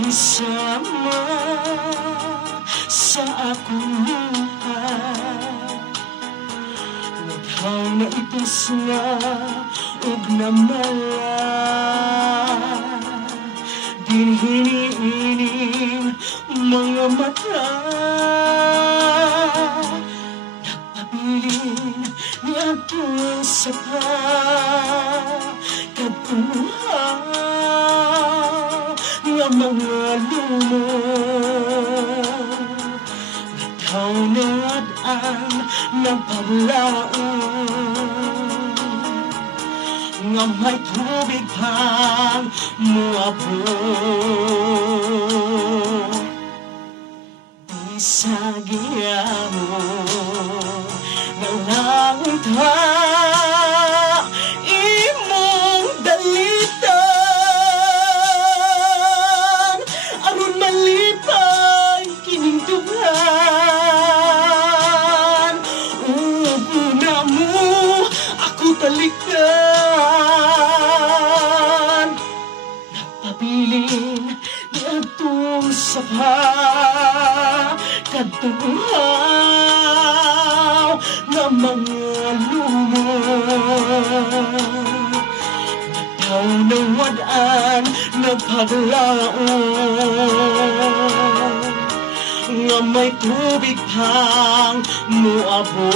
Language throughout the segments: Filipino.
mahisama sa akong buhay. Naghaw na itis na ug namala, dinhiniining mga mata. Nagpabilin niya doon sa kadtuhaw nga mga lumot. Naghaw na ang nagpaglaon nga may tubig pang muabot. Bisag mo na naunta imong dalitan, aron malipay kining tughan. Una mo ako talikdan, napabilin di atong sapa kadtuhaw nga mga lumot. Nagdaw na wadan nagpaglaon nga may tubig pang muabot.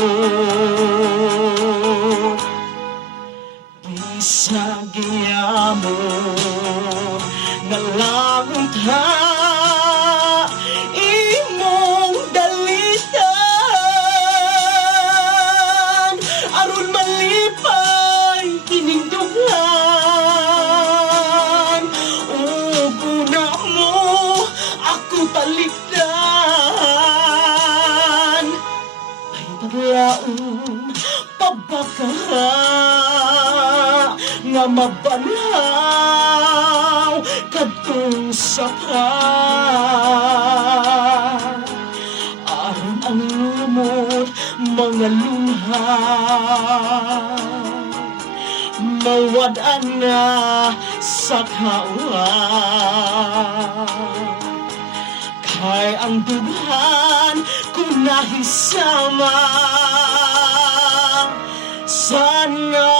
Bisag gyamon na launta imong dalitan, aron malipay kining dughan. Ug una mo ako talikdan, ay paglaom pabaka nga mabanhaw kadtong sapa. Aron ang lumot mga lungha mawad-an na sa kawa. Kay ang dughan kung nahisama sana